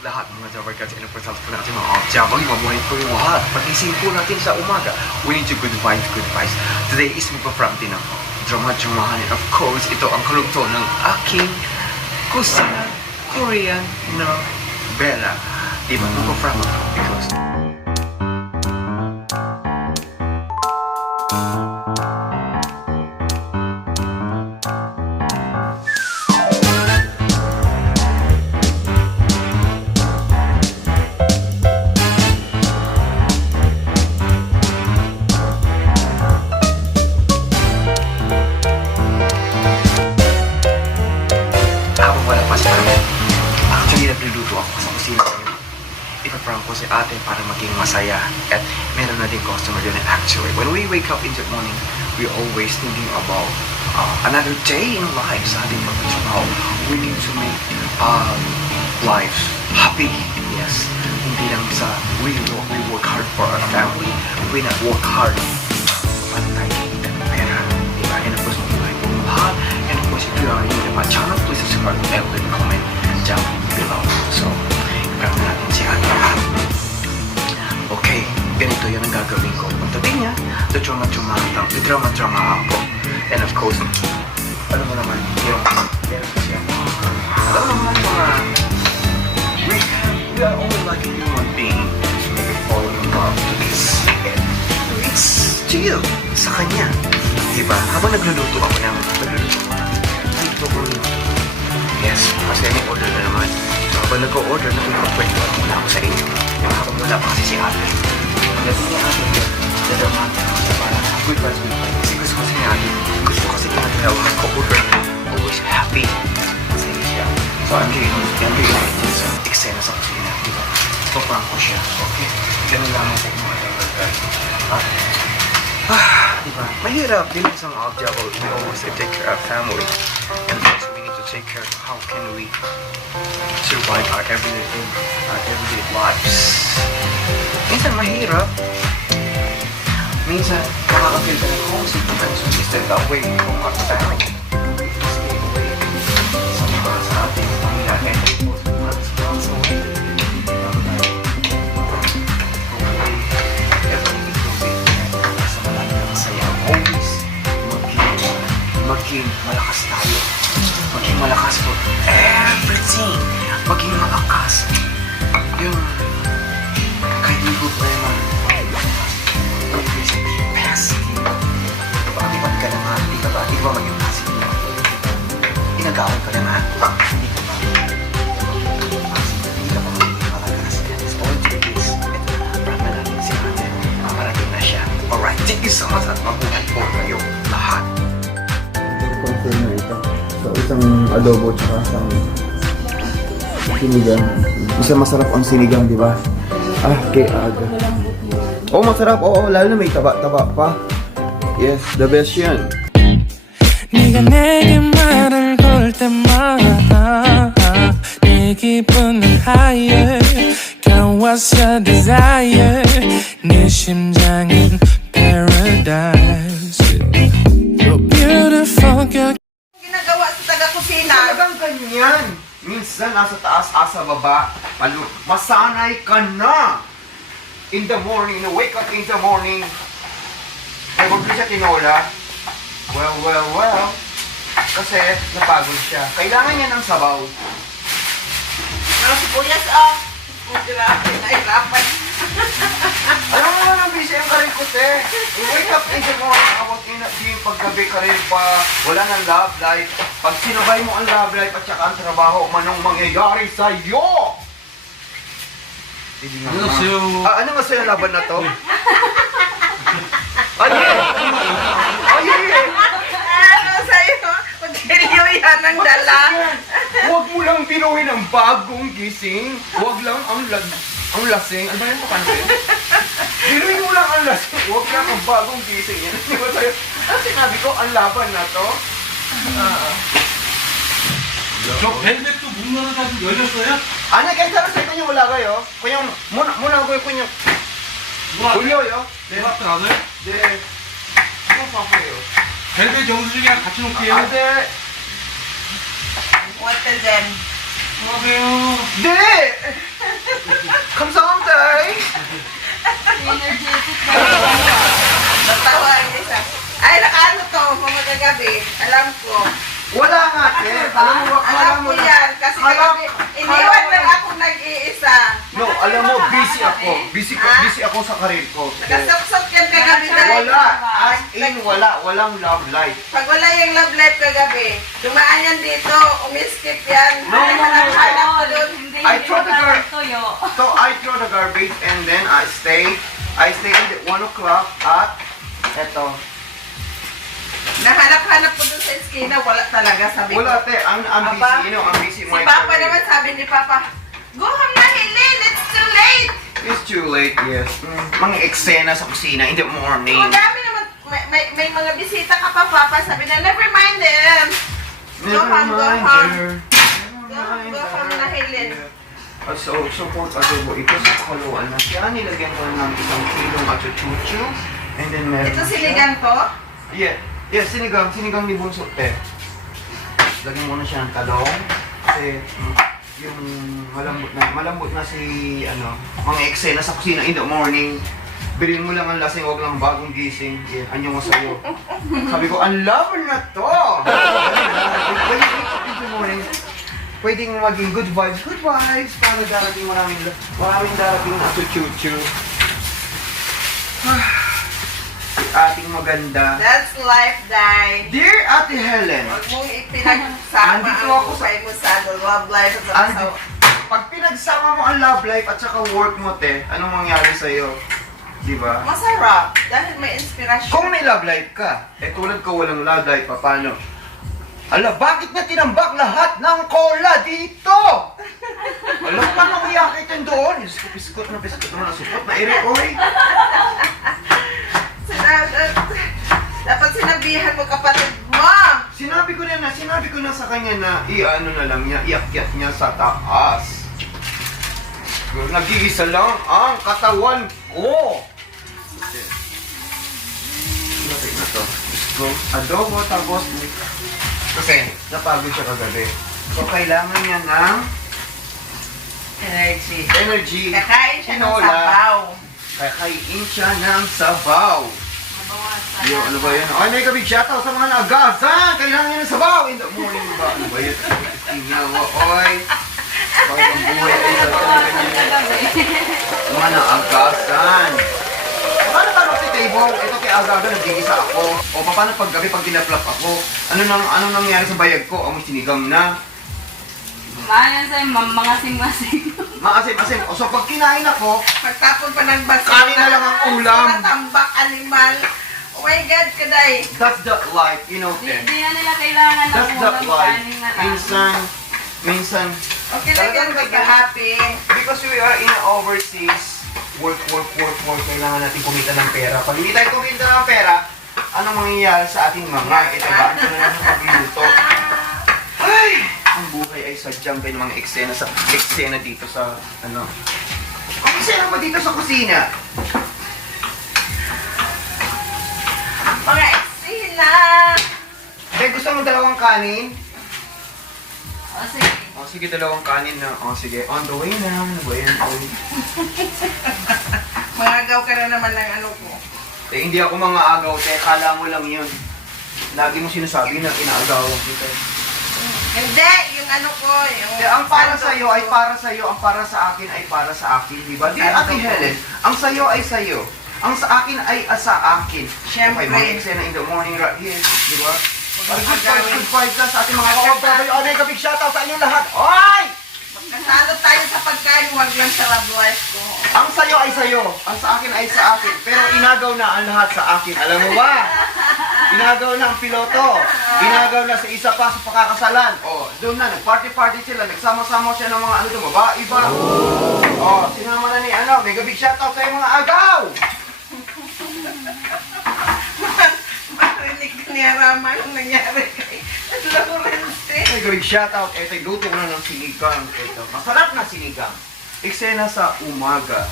lahat mga Java guys, and of course, po natin mga Java, mabuhay po yung lahat. Pag-ising po natin sa umaga, we need to good vibes, good vibes. Today is magpa-prank din ako. Drama-dramahan, and of course, ito ang kalugto ng aking kusina Korean na Bella. Diba, magpa-prank ako because nagluluto ako sa kusina ngayon. Ipaprank ko si ate para maging masaya. At meron na din customer yun. Actually, when we wake up in the morning, we always thinking about another day in life sa ating pagkatrabaho. We need to make lives happy. Yes. Hindi lang sa we work hard for our family. We not work hard para tayo kita ng pera. Diba? And of course, mabuhay po lahat. And of course, if you are new to my channel, please subscribe and comment down below. So, prank natin si ate. Okay, ganito yun ang gagawin ko. Pagdating niya, drama-drama ako. And of course, alam mo naman, yung meron ko siya. Alam mo naman mga we are only like a human being to make it fall in love to this. And it's to you, sa kanya. Diba? Habang nagluluto ako ng nagluluto ko. Yes, kasi may order na naman. So, habang nag-o-order, nakikipagkwento ako muna ako sa inyo. Habang wala pa kasi si ate. Pagdating niya ate yun, dadamahan ako sa parang good vibes, good vibes. Kasi gusto kasi ni ate, gusto kasi ni ate na mag-o-order, always happy. Kasi siya. So, I'm doing it sa eksena sa kusina, di ba? Paprank ko siya, okay? Ganun lamang sa inyo, di ba? Mahirap din isang object, we always take care of family. And also, we need to take care of how can we survive our everyday lives. Minsan mahirap. Minsan, makakapil ka ng homesick because we stay away from our family. Stay away sa ating pamilya and also maging malakas tayo. Maging malakas po. Everything. Maging malakas. Yung kahit may problema. Always be positive. Pag-ipat ka na nga. Di ka ba? Di ba maging positive? Inagawan ka na nga. Hindi ka ba? Hindi ka ba maging malakas? It's all to this. Ito, brand na natin si ate. Marating na siya. Alright. Thank you so much at mabuhay po kayo lahat. Confirm na ito. So, isang adobo tsaka isang sinigang. Isa masarap ang sinigang, di ba? Okay, aga. Oh, masarap. Oo, lalo na may taba-taba pa. Yes, the best yan. 네가 내게 말을 걸 때마다 내 기분은 higher 가왔어 desire 내 심장은 paradise You're beautiful girl Ginagawa sa taga-kusina. Talagang ganyan. Minsan nasa taas, asa baba. Masanay ka na. In the morning, wake up in the morning. Ay, huwag siya tinola. Well. Kasi napagod siya. Kailangan niya ng sabaw. Ang sibuyas, oh. Grabe, nahirapan. Alam mo naman ang busy ang karikot eh. Wake up in the morning, awag din paggabi ka rin pa. Wala ng love life. Pag sinabay mo ang love life at saka ang trabaho, manong mangyayari sa'yo? Ano nga sa'yo laban na to? Ano sa'yo? Pagkiriyo yan ang dala. Huwag mo lang binuhin ang bagong gising. Huwag lang ang lasing. Ano ba yan papansin? Binuhin mo lang ang lasing. Huwag lang ang bagong gising. Yan ang diba sa'yo? Ano sinabi ko? Ang laban na to? 저 벨벳도 문 열어가지고 열렸어요? 아니 괜찮았어요. 그냥 올라가요. 그냥 문하고 그냥 올려요. 네. 네. 나눠요? 네. 한번 바꿔요. 벨벳 영수증이랑 같이 놓을게요. 아, 네. What the then? 안녕하세요. 네! Alam mo yan, kasi kagabi, iniwan lang akong nag-iisa. No, alam mo, busy ako. Busy ako sa karir ko. Nakasok-sok yan kagabi dahil. Wala. As in, wala. Walang love life. Pag wala yung love life kagabi, dumaan yan dito, umiskip yan. No. Hanap ko doon. I throw the So I throw the garbage and then I stay at 1 o'clock at eto. Nahanap-hanap ko doon sa eskina, wala talaga, sabi ko. Wala te, ang Aba, busy, ang busy Si my Papa career. naman, sabi ni Papa, go home na, Helen, it's too late. It's too late, yes. Mga eksena sa kusina in the morning. Ang dami naman, may mga bisita ka pa, Papa, sabi na, never mind them. Go home, go home. Go home na, Helen. So for adobo, ito sa pakuluan na siya. Nilagyan ko ng 1 kilong achuchuchu. And then meron Ito na siya. sinigang to? Yeah, sinigang ni Bunso, te. Lagyan mo na siya ng talong. Kasi yung malambot na si, mga eksena sa kusina in the morning. Bilhin mo lang ang lasing, huwag lang bagong gising. Yeah, anyo mo sa'yo. Sabi ko, ang laban na to! When you wake up in the morning, pwedeng maging good vibes para darating maraming darating na chuchu. Ating maganda. That's life, Day. Dear Ate Helen, Huwag mong ipinagsama Andito ang ako sa- buhay mo sa love life at sa pag pinagsama mo ang love life at saka work mo, te, anong mangyari sa'yo? Di ba? Masarap, dahil may inspirasyon. Kung may love life ka, tulad ko walang love life, paano? Ala, bakit niya tinambak lahat ng cola dito? Alam, paano iyakitin doon? Piskot na supot na ere, oy. Dapat sinabihan mo kapatid mo. Sinabi ko na sa kanya na iano na lang niya, iakyat niya sa taas. Nag-iisa lang ang katawan ko. Lapit na to. Gusto, adobo, tapos kasi napagod siya kagabi. So kailangan niya ng energy. Kakain siya ng Tinola. sabaw. Kakain siya ng sabaw. Yo, ano ba yan? Ay, may kabig shoutout sa mga naagasan! Kailangan niya ng sabaw! In the morning ba? Ano ba yan? Tingawa, oy! Bakit ang buhay ay sa mga naagasan? Paano parang si table? Ito kay Agaga, nagigisa ako. O paano pag gabi pag tinaplap ako? Ano nangyari sa bayag ko? Amoy sinigang na. Maayon sa'yo, mga sing-masing. Maasim-asim. O so pag kinain ako, Magtapon pa ng baso. Kanin na lang ang ulam. Tambak, animal. Oh my God, kaday. that's the life, you know, Di Ted. na nila kailangan ng That's the ulam, life. kanin na lang. Minsan, Okay lang yan, magka-happy. because we are in overseas, work, kailangan natin kumita ng pera. Pag hindi tayo kumita ng pera, anong mangyayari sa ating mga? Ito ba? Ito na lang sa pagluto. Ay! Ang buhay ay sadyang kayo ng mga eksena dito sa, Ang eksena mo dito sa kusina? Mga eksena. Gusto mo dalawang kanin? O sige. O sige, dalawang kanin na. O sige, on the way na. Ano ba yan? Oy. Mangagaw ka na naman ng ano ko. Hindi ako mga agaw, kala mo lang yun. Lagi mo sinasabi na inaagawan kita. Hindi, yung ano ko, yung... Ang para sa iyo ay para sa iyo, ang para sa akin ay para sa akin, di ba? Di Ate Helen, ang sa iyo ay sa iyo. Ang sa akin ay sa akin. Siyempre. Okay, mga eksena in the morning right here, di ba? Good vibes lang sa ating mga kawababayo. Ano yung big shoutout sa inyong lahat? Oy! Kasalo tayo sa pagkain, huwag lang sa love life ko. Ang sa'yo ay sa'yo, ang sa akin ay sa akin. Pero inagaw na ang lahat sa akin. Alam mo ba? Inagaw na ang piloto. Inagaw na sa isa pa sa pakakasalan. O, doon na, nag-party-party sila. Nagsama-sama siya ng mga ano doon, babae ba? O, sinama na ni mega big shoutout sa mga agaw! Marinig ko niya Rama yung nangyari kay Lawrence. Mega big shoutout. Ito, luto ko na ng sinigang. Ito, masarap na sinigang. Eksena sa umaga.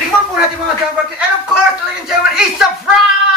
Tingnan po natin mga Jammer. And of course, ladies and gentlemen, it's a fry!